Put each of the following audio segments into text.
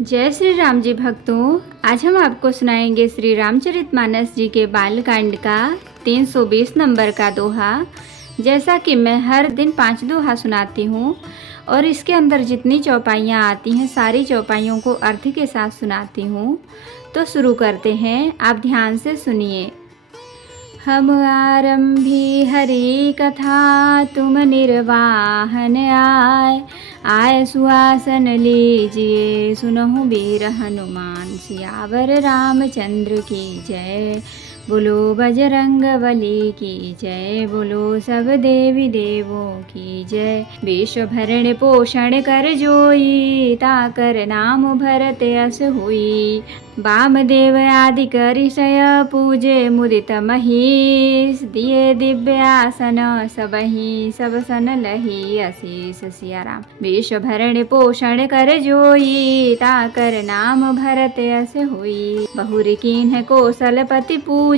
जय श्री राम जी भक्तों, आज हम आपको सुनाएंगे श्री रामचरितमानस जी के बालकांड का 320 नंबर का दोहा। जैसा कि मैं हर दिन 5 दोहा सुनाती हूँ और इसके अंदर जितनी चौपाइयाँ आती हैं सारी चौपाइयों को अर्थ के साथ सुनाती हूँ। तो शुरू करते हैं, आप ध्यान से सुनिए। हम आरंभी हरि कथा, तुम निर्वाहन आय सुहासन लीजिए, सुनहु वीर हनुमान सियावर रामचंद्र की जय। बोलो बजरंग बली की जय, बोलो सब देवी देवों की जय। विश्व भरण पोषण कर जोई, ताकर नाम भरत यस हुई। वामदेव आदि करिषय पूजे मुदित महीस, दिए दिव्य आसन सबहि सब सन लही असीस। सिया राम। विश्व भरण पोषण कर जोई, ताकर नाम भरत यस हुई। बहुर कीन्ह कौशलपति पूजा,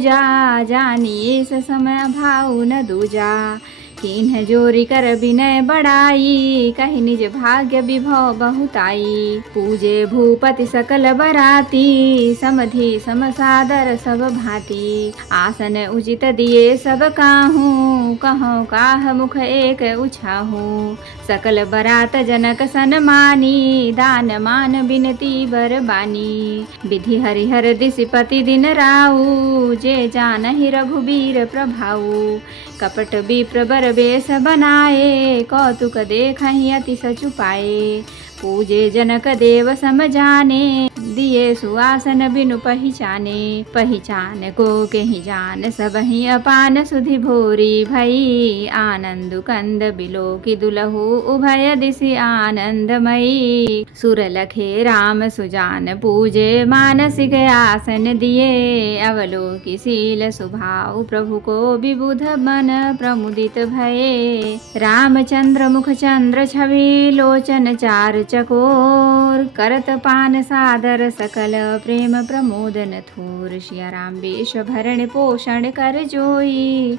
जानी इस समय भाऊ न दूजा। कीन्ह जोरी कर विनय बढ़ाई, कहि निज भाग्य विभव बहुताई। पूजे भूपति सकल बराती, समधि समसादर सब भांति। आसन उचित दिए सब काहू, कहो काह मुख एक उछाहू। सकल बरात जनक सन्मानी, दान मान बिनती बर बानी। विधि हरिहर दिसिपति दिन राऊ, जे जानहि रघुबीर प्रभाऊ। कपट विप्र बर बेस बनाए, कौतुक देखहि अति सचु पाए। पूजे जनक देव सम जाने, दिए सुआसन बिनु पहिचाने। पहिचान को केहि जान सबहि अपान, सुधि भोरी भई। आनंद कंद बिलो की दुलहु, उभय दिशि आनंदमयी। सुर लखे राम सुजान पूजे, मानसिक आसन दिए। अवलोकि शील सुभाव, प्रभु को विबुध मन प्रमुदित भये। रामचंद्र मुख चंद्र छवि, लोचन चार चकोर। करत पान सादर सकल, प्रेम प्रमोदन थोर। सिया राम। विश्व भरण पोषण कर जोई,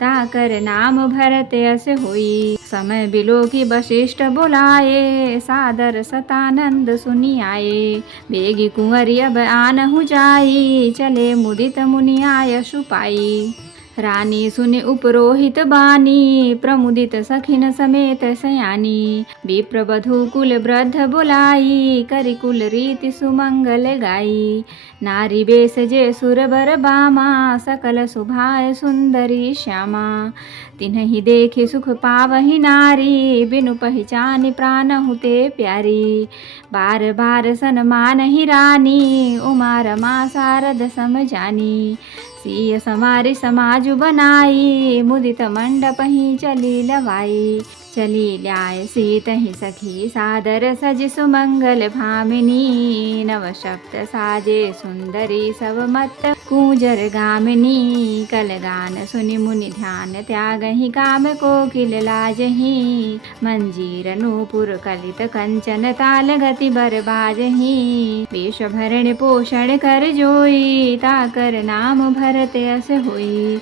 ताकर नाम भरत यस हुई। समय बिलो की वशिष्ठ बुलाए, सादर सतानंद सुनि आए। बेगी कुंवरी अब आनहु जाई, चले मुदित मुनि आयसु पाई। रानी सुनि उपरोहित बानी, प्रमुदित सखिन समेत सयानी। विप्र वधु कुल वृद्ध बुलाई, करि कुल रीति सुमंगल गाई। नारी बेस जे सुरबर बामा, सकल शोभाय सुंदरी श्यामा। तिन्हि देखि सुख पावहि नारी, बिनु पहिचानि प्राण हुते प्यारी। बार बार सन्मानहि रानी, उमा रमा शारद सम जानी। सिय समारि समाजु बनाई, मुदित मंडप ही चली लवाई। चली ल्याय सीतहि सखी, सादर सज सुमंगल भामिनी। नव शब्द साजे सुंदरी, सब मत कूजर गामिनी। कल गान सुनि मुनि ध्यान, त्यागहि काम कोकिल लाजहि। मंजीर नूपुर कलित कंचन, ताल गति बर बाजहि। विश्व भरण पोषण कर जोई, ताकर नाम भरत यस हुई।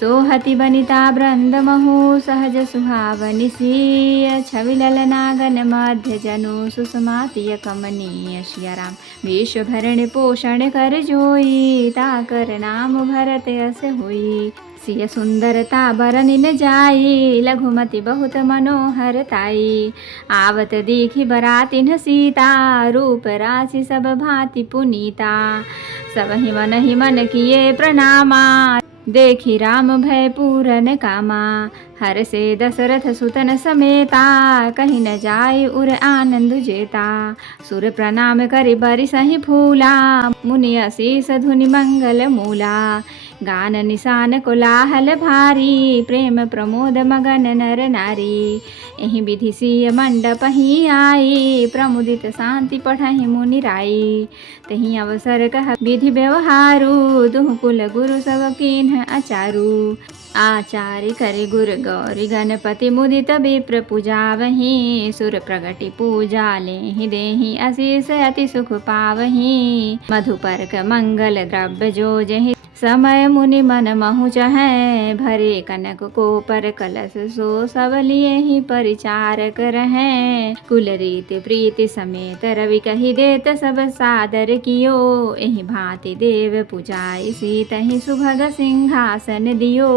सोहति बनिता वृंद महु, सहज सुहावनि सिय। छवि ललनागन मध्य जनु, सुषमातिय कमनीय। सिया राम। विश्व भरण पोषण कर जोई, ताकर नाम भरत यस हुई। सिय सुंदरता बरनि न जाई, लघुमति बहुत मनोहर ताई। आवत देखी बरातिन सीता, रूप राशि सब भांति पुनीता। सबहि मनहि मन किए प्रणामा, देखी राम भय पूरन कामा। हर से दशरथ सुतन समेता, कहीं न जाय उर आनंद जेता। सुर प्रणाम करि बरिसहि फूला, मुनि असीस धुनि मंगल मूला। गान निशान कोलाहल भारी, प्रेम प्रमोद मगन नर नारी। एहि विधि सिय मंडप ही आई, प्रमुदित शांति पढ़हि मुनि राई। तहि अवसर कह विधि व्यवहारू, दुह कुल गुरु सब कीन्ह अचारू। आचार्य करे गुर गौरी गणपति, मुदित विप्र पूजावहि। सुर प्रगति पूजा लेहि, देहि आशीष अति सुख पावहि। मधुपर्क मंगल द्रव्य जोजहि, समय मुनि मन महु चहै, भरे कनक को पर कलश सो सब लिए ही परिचार करहै। कुल रीति प्रीति समेत रवि कहि देत सब सादर कियो, एहि भांति देव पूजाई सीतहि सुभग सिंहासन दियो।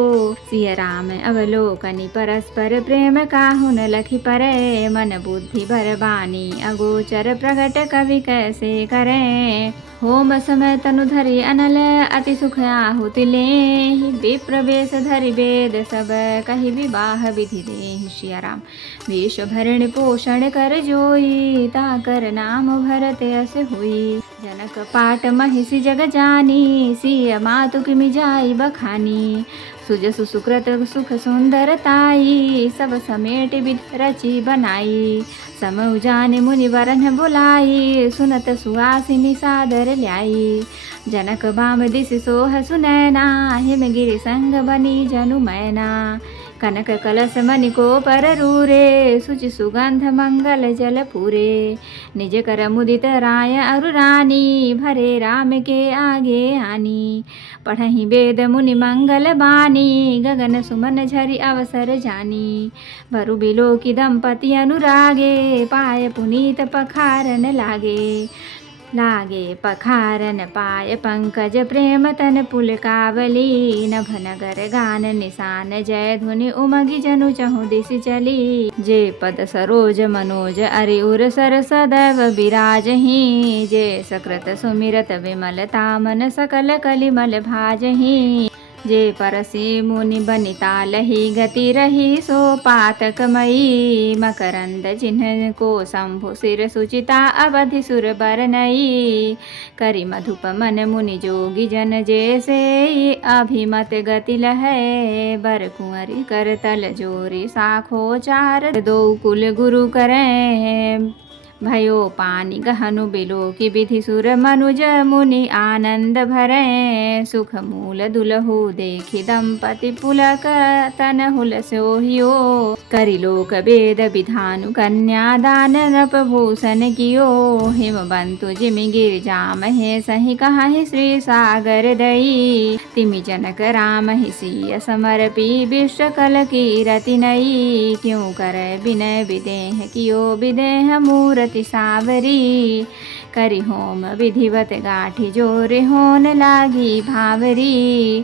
सिय राम अवलोकनि परस्पर प्रेम काहु न लखि परै, मन बुद्धि भर बानी अगोचर प्रगट कवि कैसे करें। होम समय तनु धरि अनल अति सुख आहुति लेहि, विप्र वेश धरि वेद सब कहि विवाह विधि देहि। सिया राम विश्व भरण पोषण कर जोई, ताकर नाम भरत अस हुई। जनक पाट महिषी जग जानी, सिय मातु किमि जाई बखानी। सुजसु सुकृत सुख सुंदरताई, सब समेट विधि रची बनाई। समउ जाने मुनि वरन बुलाई, सुनत सुहासिनी सादर ल्याई। जनक बाम दिसि सोह सुनैना, हिमगिरि संग बनी जनु मैना। कनक कलश मणि को पर रूरे, सुचि सुगंध मंगल जल पूरे। निज कर मुदित राय अरु रानी, भरे राम के आगे आनी। पढ़हि वेद मुनि मंगल बानी, गगन सुमन झरि अवसर जानी। भरु बिलोकी दंपति अनुरागे, पाय पुनीत पखारन लागे। पखारन पाय पंकज प्रेम तन पुलकावली। नभ नगर गान निशान जय धुनि उमगी जनु चहु दिसि चली। जे पद सरोज मनोज अरि उर सर सदैव विराजहि, जे सकृत सुमिरत विमलता मन सकल कलिमल भाजहि। जे परसी मुनि बनिता लही गति रही, सो पातकमयी। मकरंद चिन्ह को शंभु सिर सुचिता, अवधि सुर बरनई। करि मधुप मन मुनि जोगी जन, जैसे अभिमत गति लहै। बर कुंवरी कर तल जोरी, साखो चार दो कुल गुरु करें। भयो पानी गहनु बिलोकी, विधि सुर मनुज मुनि आनंद भरै। सुख मूल दुलहु देखि दंपति पुलक, तन हुल सोहियो। करि लोक वेद विधानु कन्या दान, नृप भूषण कियो। हिमबंतु जिमि गिर जामहि, सहि कहाहि श्री सागर दई। तिमि जनक राम ही सिय समर्पी, विश्व कल की रति नई। क्यों करे विनय विदेह कियो, विदेह मूरति सावरी। करि होम विधिवत गाठी, जोरे होन लागी भावरी।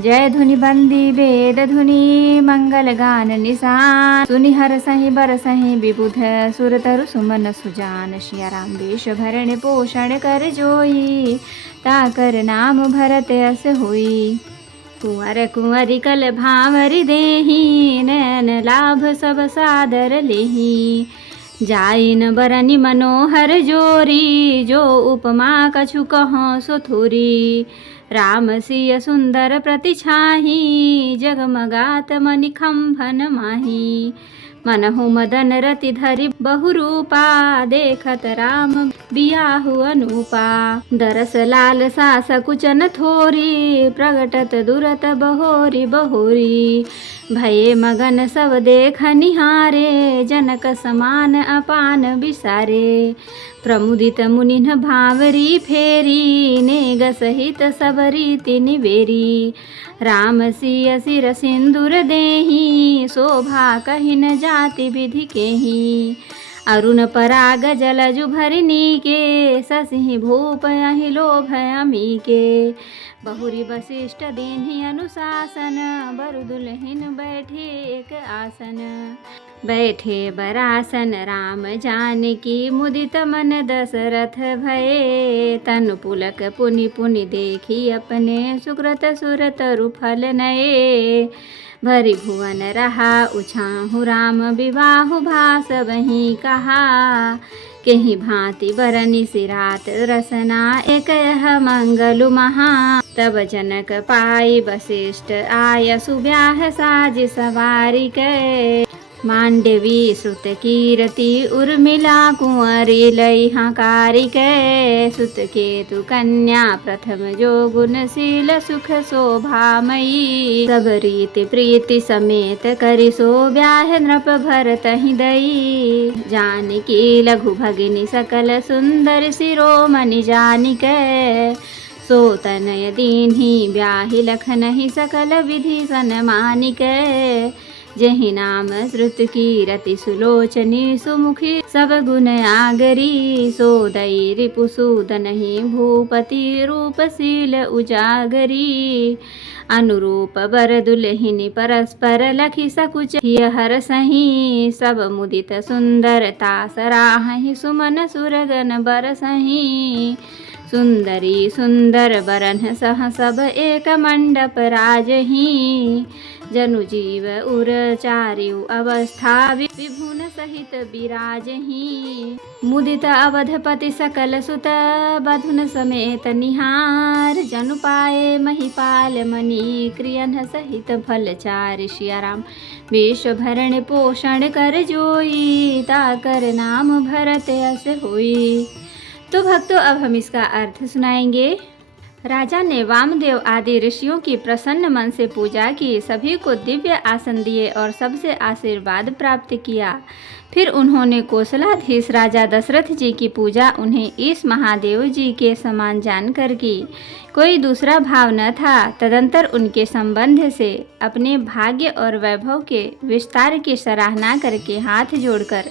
जय धुनि बंदी वेद धुनि, मंगल गान निशान। सुनि हर सहि बर सहि विबुध, सुर तरु सुमन सुजान। सिया राम विश्व भरण पोषण कर जोई, ताकर नाम भरत अस हुई। कुंवर कुंवरी कल भावरि देहि, नैन लाभ सब सादर लेहि। जाई न बरनि मनोहर जोरी, जो उपमा कछु कहो सो थोरी। राम सिय सुंदर प्रतिछाही, जगमगात मणि खंभन माही। मनहु मदन रति धरि बहुरूपा, देखत राम बियाहु अनूपा। दरस लाल सा सकुचन थोरी, प्रगटत दुरत बहोरी बहोरी। भये मगन सब देख निहारे, जनक समान अपान बिसारे। प्रमुदित मुनिन भावरी फेरी, नेग सहित सब रीति निबेरी। राम सिय सिर सिंदूर देहि, शोभा कहि न जाति विधि केहि। अरुण पराग जलजु भरिनी के, ससिहि भूप अहि लोभ अमी के। बहुरी वशिष्ठ दीन्हि अनुशासन, बरु दुल्हिन बैठे एक आसन। बैठे बरासन राम जानकी, मुदित मन दशरथ भये। तनु पुलक पुनि पुनि देखी, अपने सुकृत सुर तरु फल नये। भरि भुवन रहा उछाहु, राम विवाहु भास वहीं कहा। केहि भांति बरनि सिरात रसना, एक यह मंगलु महा। तब जनक पाई वशिष्ठ आय, सुब्याह साज सवारी कै। मांडवी सुत कीरति उर्मिला, कुंवरी लई हकारी कै। सुत केतु कन्या प्रथम जो, गुणशील सुख शोभामयी। सब रीति प्रीति समेत करि, सो ब्याह नृप भरत ही दई। जानकी लघु भगिनी सकल सुंदर, शिरोमणि जानिकै। सो तनय दीन्ही ब्याहि लखनहि सकल विधि सनमानिक। जहि नाम श्रुत कीरति सुलोचनी सुमुखी सब गुण आगरी। सो दई रिपुसूदनहि भूपति रूपशील उजागरी। अनुरूप बर दुलहिनी परस्पर लखि सकुच हिय हरसहि। सब मुदित सुंदरता सराहहि सुमन सुरगन बरसहि। सुंदरी सुंदर बरन सह सब एक मंडप राजहि। जनु जीव उर चारिउ अवस्था विभुन सहित बिराजहि। मुदित अवधपति सकल सुत बधुन समेत निहार। जनु पाए महिपाल मणि क्रियन सहित फलचार। सिया राम विश्व भरण पोषण कर जोई। ताकर नाम भरत अस होई। तो भक्तों, अब हम इसका अर्थ सुनाएंगे। राजा ने वामदेव आदि ऋषियों की प्रसन्न मन से पूजा की, सभी को दिव्य आसन दिए और सबसे आशीर्वाद प्राप्त किया। फिर उन्होंने कौशलाधीश राजा दशरथ जी की पूजा उन्हें ईश महादेव जी के समान जानकर की। कोई दूसरा भाव न था। तदंतर उनके संबंध से अपने भाग्य और वैभव के विस्तार की सराहना करके हाथ जोड़कर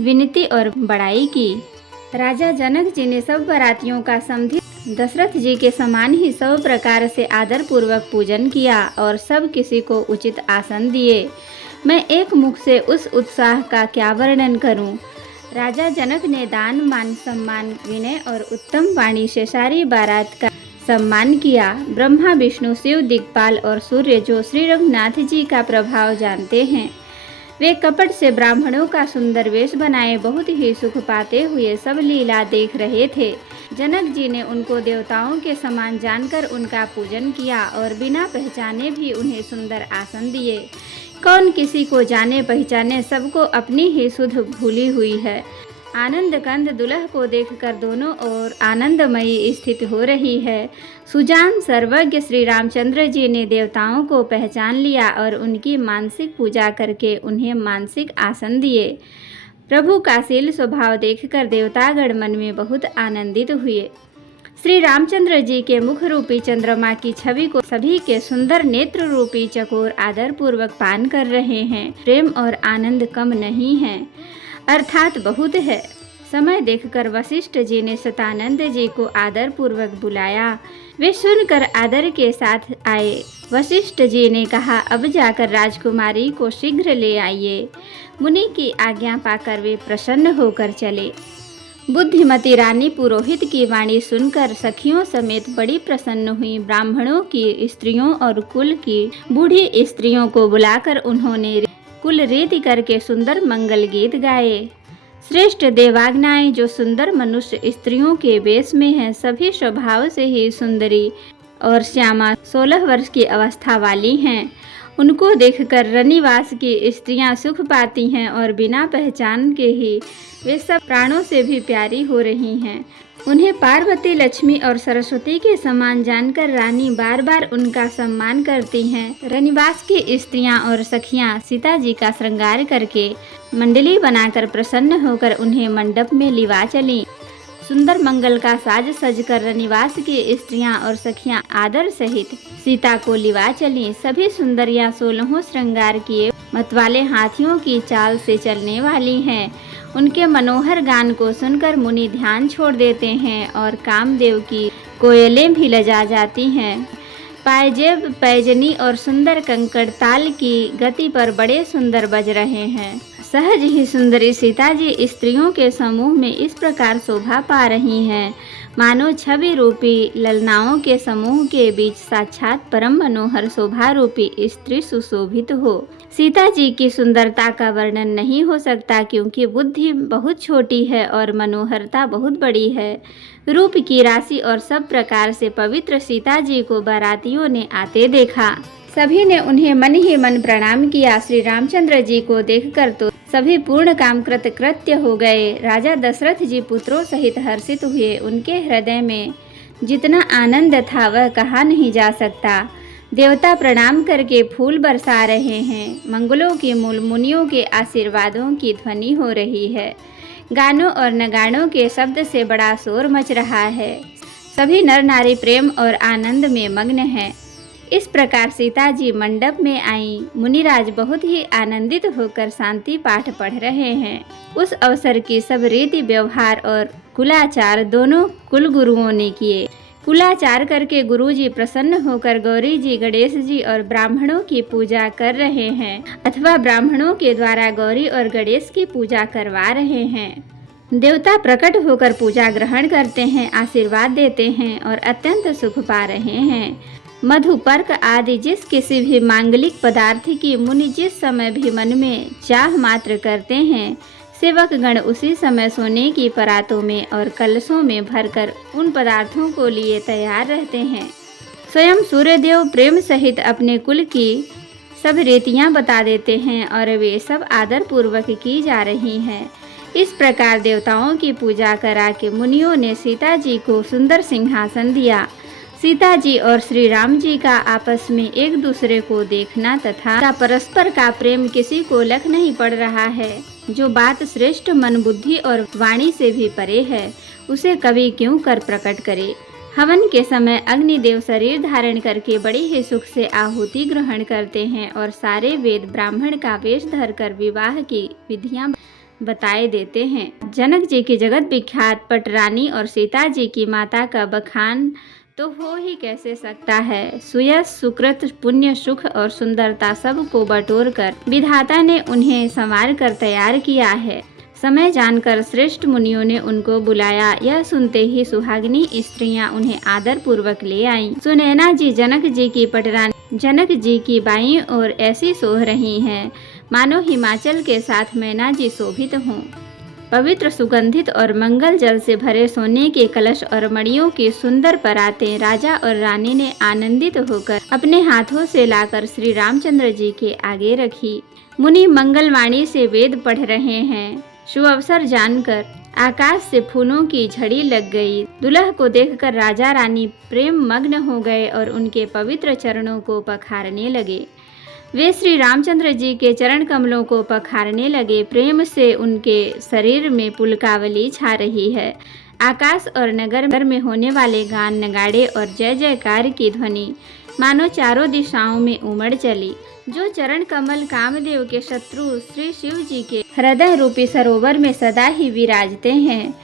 विनती और बड़ाई की। राजा जनक जी ने सब बरातियों का समधि दशरथ जी के समान ही सब प्रकार से आदर पूर्वक पूजन किया और सब किसी को उचित आसन दिए। मैं एक मुख से उस उत्साह का क्या वर्णन करूं। राजा जनक ने दान मान सम्मान विनय और उत्तम वाणी से सारी बारात का सम्मान किया। ब्रह्मा विष्णु शिव दिक्पाल और सूर्य जो श्री रघुनाथ जी का प्रभाव जानते हैं, वे कपट से ब्राह्मणों का सुंदर वेश बनाए बहुत ही सुख पाते हुए सब लीला देख रहे थे। जनक जी ने उनको देवताओं के समान जानकर उनका पूजन किया और बिना पहचाने भी उन्हें सुंदर आसन दिए। कौन किसी को जाने पहचाने, सबको अपनी ही सुध भूली हुई है। आनंद कंद दुल्ह को देखकर दोनों ओर आनंदमयी स्थित हो रही है। सुजान सर्वज्ञ श्री रामचंद्र जी ने देवताओं को पहचान लिया और उनकी मानसिक पूजा करके उन्हें मानसिक आसन दिए। प्रभु का शील स्वभाव देखकर देवतागण मन में बहुत आनंदित हुए। श्री रामचंद्र जी के मुख रूपी चंद्रमा की छवि को सभी के सुंदर नेत्र रूपी चकोर आदर पूर्वक पान कर रहे हैं। प्रेम और आनंद कम नहीं है, अर्थात बहुत है। समय देखकर वशिष्ठ जी ने सतानंद जी को आदर पूर्वक बुलाया। वे सुनकर आदर के साथ आए। वशिष्ठ जी ने कहा, अब जाकर राजकुमारी को शीघ्र ले आइए। मुनि की आज्ञा पाकर वे प्रसन्न होकर चले। बुद्धिमती रानी पुरोहित की वाणी सुनकर सखियों समेत बड़ी प्रसन्न हुई। ब्राह्मणों की स्त्रियों और कुल की बूढ़ी स्त्रियों को बुलाकर उन्होंने कुल रीति करके सुंदर मंगल गीत गाए। श्रेष्ठ देवाग्नाएं जो सुंदर मनुष्य स्त्रियों के वेश में हैं, सभी स्वभाव से ही सुंदरी और श्यामा 16 वर्ष की अवस्था वाली हैं। उनको देखकर रनिवास की स्त्रियां सुख पाती हैं और बिना पहचान के ही वे सब प्राणों से भी प्यारी हो रही हैं। उन्हें पार्वती, लक्ष्मी और सरस्वती के समान जानकर रानी बार बार उनका सम्मान करती हैं। रनिवास की स्त्रियां और सखियां सीता जी का श्रृंगार करके मंडली बनाकर प्रसन्न होकर उन्हें मंडप में लिवा चलीं। सुंदर मंगल का साज सजकर रनिवास की स्त्रियां और सखियां आदर सहित सीता को लिवा चलीं। सभी सुंदरियां 16 श्रृंगार किए मतवाले हाथियों की चाल से चलने वाली हैं। उनके मनोहर गान को सुनकर मुनि ध्यान छोड़ देते हैं और कामदेव की कोयलें भी लजा जाती हैं। पायजेब, पैजनी और सुंदर कंकड़ ताल की गति पर बड़े सुंदर बज रहे हैं। सहज ही सुंदरी सीता जी स्त्रियों के समूह में इस प्रकार शोभा पा रही हैं, मानो छवि रूपी ललनाओं के समूह के बीच साक्षात परम मनोहर शोभा रूपी स्त्री सुशोभित हो। सीता जी की सुंदरता का वर्णन नहीं हो सकता, क्योंकि बुद्धि बहुत छोटी है और मनोहरता बहुत बड़ी है। रूप की राशि और सब प्रकार से पवित्र सीता जी को बारातियों ने आते देखा। सभी ने उन्हें मन ही मन प्रणाम किया। श्री रामचंद्र जी को देखकर तो सभी पूर्ण काम कृत्य हो गए। राजा दशरथ जी पुत्रों सहित हर्षित हुए। उनके हृदय में जितना आनंद था वह कहा नहीं जा सकता। देवता प्रणाम करके फूल बरसा रहे हैं। मंगलों के मूल मुनियों के आशीर्वादों की ध्वनि हो रही है। गानों और नगाड़ों के शब्द से बड़ा शोर मच रहा है। सभी नर नारी प्रेम और आनंद में मग्न हैं। इस प्रकार सीता जी मंडप में आईं। मुनिराज बहुत ही आनंदित होकर शांति पाठ पढ़ रहे हैं। उस अवसर की सब रीति व्यवहार और कुलाचार दोनों कुल गुरुओं ने किए। कुलाचार करके गुरुजी प्रसन्न होकर गौरी जी, गणेश जी और ब्राह्मणों की पूजा कर रहे हैं, अथवा ब्राह्मणों के द्वारा गौरी और गणेश की पूजा करवा रहे हैं। देवता प्रकट होकर पूजा ग्रहण करते हैं, आशीर्वाद देते हैं और अत्यंत सुख पा रहे हैं। मधु, पर्क आदि जिस किसी भी मांगलिक पदार्थ की मुनि जिस समय भी मन में चाह मात्र करते हैं, सेवक गण उसी समय सोने की परातों में और कलशों में भरकर उन पदार्थों को लिए तैयार रहते हैं। स्वयं सूर्यदेव प्रेम सहित अपने कुल की सब रीतियां बता देते हैं और वे सब आदर पूर्वक की जा रही हैं। इस प्रकार देवताओं की पूजा करा के मुनियों ने सीता जी को सुंदर सिंहासन दिया। सीता जी और श्री राम जी का आपस में एक दूसरे को देखना तथा परस्पर का प्रेम किसी को लख नहीं पड़ रहा है। जो बात श्रेष्ठ मन, बुद्धि और वाणी से भी परे है, उसे कवि क्यों कर प्रकट करे। हवन के समय अग्निदेव शरीर धारण करके बड़े ही सुख से आहुति ग्रहण करते हैं और सारे वेद ब्राह्मण का वेश धरकर विवाह की विधियां बताए देते हैं। जनक जी की जगत विख्यात पटरानी और सीता जी की माता का बखान तो हो ही कैसे सकता है। सुयश, सुकृत, पुण्य, सुख और सुंदरता सब को बटोर कर विधाता ने उन्हें संवार कर तैयार किया है। समय जानकर श्रेष्ठ मुनियों ने उनको बुलाया। यह सुनते ही सुहागिनी स्त्रियां उन्हें आदर पूर्वक ले आईं। सुनैना जी जनक जी की पटरानी जनक जी की बाईं ओर ऐसी सोह रही हैं मानो हिमाचल के साथ मैना जी शोभित हों। पवित्र, सुगंधित और मंगल जल से भरे सोने के कलश और मणियों की सुंदर परातें राजा और रानी ने आनंदित होकर अपने हाथों से लाकर श्री रामचंद्र जी के आगे रखी। मुनि मंगलवाणी से वेद पढ़ रहे हैं। शुभ अवसर जानकर आकाश से फूलों की झड़ी लग गई। दुल्हा को देखकर राजा रानी प्रेम मग्न हो गए और उनके पवित्र चरणों को पखारने लगे। वे श्री रामचंद्र जी के चरण कमलों को पखारने लगे। प्रेम से उनके शरीर में पुलकावली छा रही है। आकाश और नगर में होने वाले गान, नगाड़े और जय जयकार की ध्वनि मानो चारों दिशाओं में उमड़ चली। जो चरण कमल कामदेव के शत्रु श्री शिव जी के हृदय रूपी सरोवर में सदा ही विराजते हैं,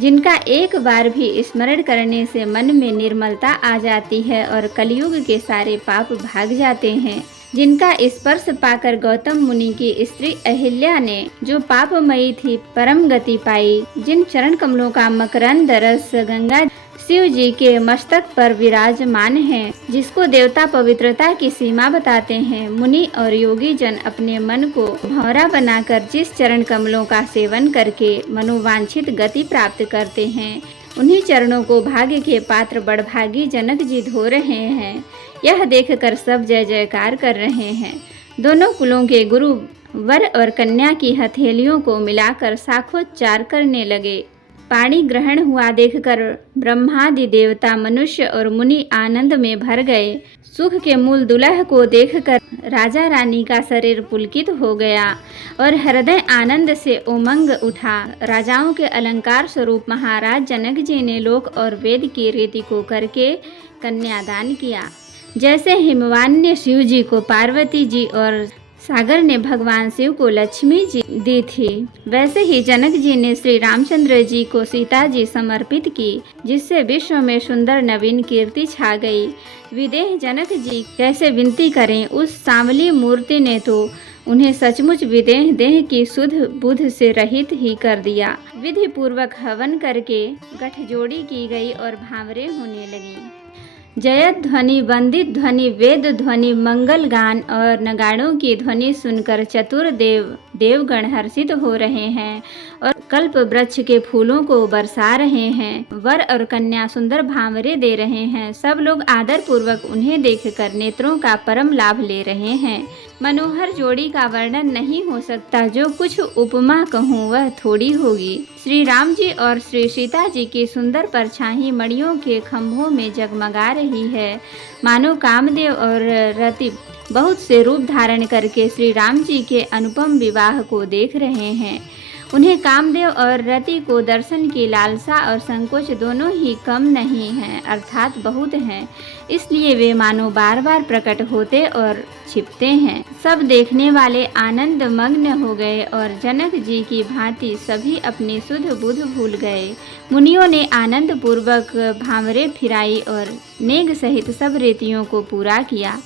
जिनका एक बार भी स्मरण करने से मन में निर्मलता आ जाती है और कलयुग के सारे पाप भाग जाते हैं, जिनका स्पर्श पाकर गौतम मुनि की स्त्री अहिल्या ने जो पापमयी थी परम गति पाई, जिन चरण कमलों का मकरंद रस गंगा शिव जी के मस्तक पर विराजमान है, जिसको देवता पवित्रता की सीमा बताते हैं, मुनि और योगी जन अपने मन को भंवरा बनाकर जिस चरण कमलों का सेवन करके मनोवांछित गति प्राप्त करते हैं, उन्हीं चरणों को भाग्य के पात्र बड़भागी जनक जी धो रहे हैं। यह देखकर सब जय जयकार कर रहे हैं। दोनों कुलों के गुरु वर और कन्या की हथेलियों को मिलाकर साखोच्चार करने लगे। पाणी ग्रहण हुआ देखकर ब्रह्मादि देवता, मनुष्य और मुनि आनंद में भर गए। सुख के मूल दुल्हा को देखकर राजा रानी का शरीर पुलकित हो गया और हृदय आनंद से उमंग उठा। राजाओं के अलंकार स्वरूप महाराज जनक जी ने लोक और वेद की रीति को करके कन्यादान किया। जैसे हिमवान ने शिव जी को पार्वती जी और सागर ने भगवान शिव को लक्ष्मी जी दी थी, वैसे ही जनक जी ने श्री रामचंद्र जी को सीता जी समर्पित की, जिससे विश्व में सुंदर नवीन कीर्ति छा गई। विदेह जनक जी कैसे विनती करें, उस सांवली मूर्ति ने तो उन्हें सचमुच विदेह देह की सुध बुध से रहित ही कर दिया। विधि पूर्वक हवन करके गठजोड़ी की गई और भांवरे होने लगी। जयत ध्वनि, वंदित ध्वनि, वेद ध्वनि, मंगल गान और नगाड़ों की ध्वनि सुनकर चतुर देवगण हर्षित हो रहे हैं और कल्प वृक्ष के फूलों को बरसा रहे हैं। वर और कन्या सुंदर भांवरे दे रहे हैं। सब लोग आदर पूर्वक उन्हें देखकर नेत्रों का परम लाभ ले रहे हैं। मनोहर जोड़ी का वर्णन नहीं हो सकता। जो कुछ उपमा कहूँ वह थोड़ी होगी। श्री राम जी और श्री सीता जी की सुंदर परछाई मणियों के खंभों में जगमगा रही है, मानो कामदेव और रति बहुत से रूप धारण करके श्री राम जी के अनुपम विवाह को देख रहे हैं। उन्हें कामदेव और रति को दर्शन की लालसा और संकोच दोनों ही कम नहीं हैं, अर्थात बहुत हैं। इसलिए वे मानो बार बार प्रकट होते और छिपते हैं। सब देखने वाले आनंद मग्न हो गए और जनक जी की भांति सभी अपनी सुध बुध भूल गए। मुनियों ने आनंद पूर्वक भांवरे फिराई और नेग सहित सब रीतियों को पूरा किया।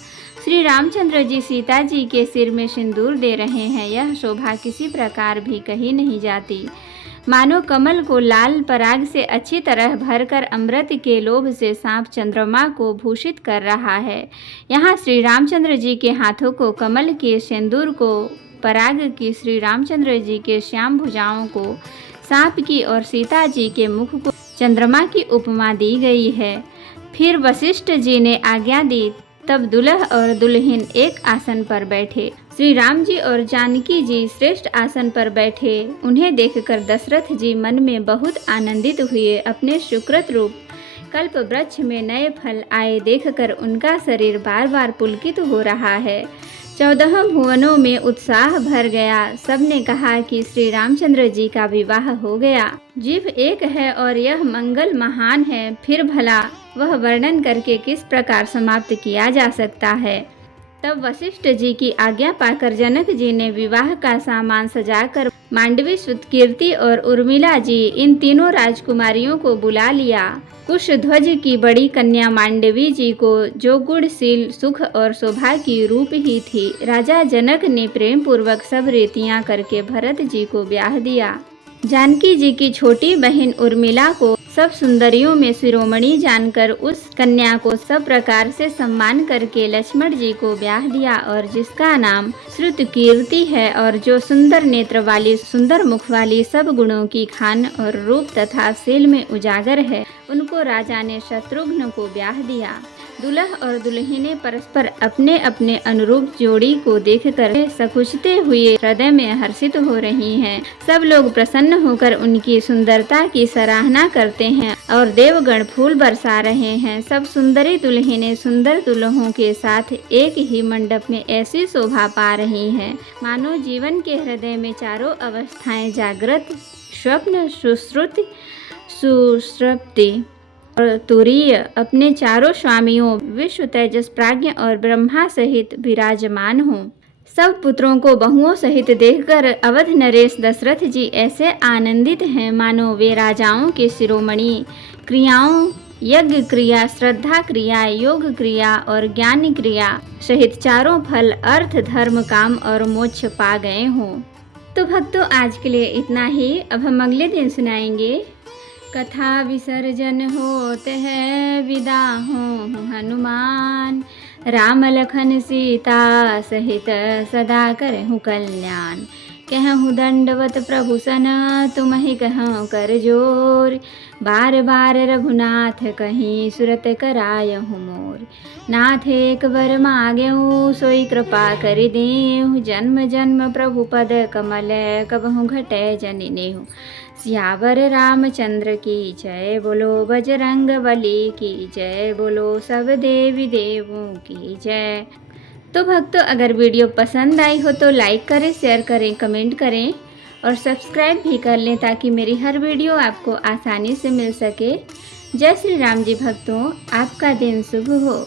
श्री रामचंद्र जी सीता जी के सिर में सिंदूर दे रहे हैं। यह शोभा किसी प्रकार भी कही नहीं जाती, मानो कमल को लाल पराग से अच्छी तरह भरकर अमृत के लोभ से सांप चंद्रमा को भूषित कर रहा है। यहाँ श्री रामचंद्र जी के हाथों को कमल के सिंदूर को, पराग की श्री रामचंद्र जी के श्याम भुजाओं को सांप की और सीता जी के मुख को चंद्रमा की उपमा दी गई है। फिर वशिष्ठ जी ने आज्ञा दी, तब दुल्हा और दुल्हन एक आसन पर बैठे। श्री राम जी और जानकी जी श्रेष्ठ आसन पर बैठे। उन्हें देखकर दशरथ जी मन में बहुत आनंदित हुए। अपने सुकृत रूप कल्प वृक्ष में नए फल आए देखकर उनका शरीर बार बार पुलकित हो रहा है। 14 भुवनों में उत्साह भर गया। सबने कहा कि श्री रामचंद्र जी का विवाह हो गया। जीव एक है और यह मंगल महान है, फिर भला वह वर्णन करके किस प्रकार समाप्त किया जा सकता है। तब वशिष्ठ जी की आज्ञा पाकर जनक जी ने विवाह का सामान सजाकर मांडवी सुतकीर्ति और उर्मिला जी इन तीनों राजकुमारियों को बुला लिया। कुशध्वज की बड़ी कन्या मांडवी जी को, जो गुणशील, सुख और शोभा की रूप ही थी, राजा जनक ने प्रेम पूर्वक सब रीतियां करके भरत जी को ब्याह दिया। जानकी जी की छोटी बहन उर्मिला को सब सुंदरियों में शिरोमणि जानकर उस कन्या को सब प्रकार से सम्मान करके लक्ष्मण जी को ब्याह दिया, और जिसका नाम श्रुतकीर्ति है और जो सुंदर नेत्र वाली, सुंदर मुख वाली, सब गुणों की खान और रूप तथा शील में उजागर है, उनको राजा ने शत्रुघ्न को ब्याह दिया। दुल्हा और दुल्हने परस्पर अपने अपने अनुरूप जोड़ी को देखकर सकुचते हुए हृदय में हर्षित हो रही हैं। सब लोग प्रसन्न होकर उनकी सुंदरता की सराहना करते हैं और देवगण फूल बरसा रहे हैं। सब सुंदरी दुल्हनें सुंदर दुल्हों के साथ एक ही मंडप में ऐसी शोभा पा रही हैं, मानो जीवन के हृदय में चारों अवस्थाएं जागृत, स्वप्न, सुश्रुति, सुषुप्ति और तुरीय अपने चारों स्वामियों विश्व, तेजस, प्राज्ञ और ब्रह्मा सहित विराजमान हों। सब पुत्रों को बहुओं सहित देखकर अवध नरेश दशरथ जी ऐसे आनंदित हैं, मानो वे राजाओं के शिरोमणि। क्रियाओं, यज्ञ क्रिया, श्रद्धा क्रिया, योग क्रिया और ज्ञान क्रिया सहित चारों फल, अर्थ, धर्म, काम और मोक्ष पा गए हों। तो भक्तों, आज के लिए इतना ही। अब हम अगले दिन सुनाएंगे। कथा विसर्जन होते हैं, विदा हो हनुमान, राम लखन सीता सहित सदा करहु कल्याण। कहूँ दंडवत प्रभु सन, तुम ही कहूँ कर जोर, बार बार रघुनाथ कहीं सुरत करायहु मोर। नाथ एक बर मांगेहु, सोई कृपा कर देहु, जन्म जन्म प्रभु पद कमल, कबहु घटै जनिनेहु। सियावर रामचंद्र की जय, बोलो बजरंग बली की जय, बोलो सब देवी देवों की जय। तो भक्तों, अगर वीडियो पसंद आई हो तो लाइक करें, शेयर करें, कमेंट करें और सब्सक्राइब भी कर लें, ताकि मेरी हर वीडियो आपको आसानी से मिल सके। जय श्री राम जी भक्तों, आपका दिन शुभ हो।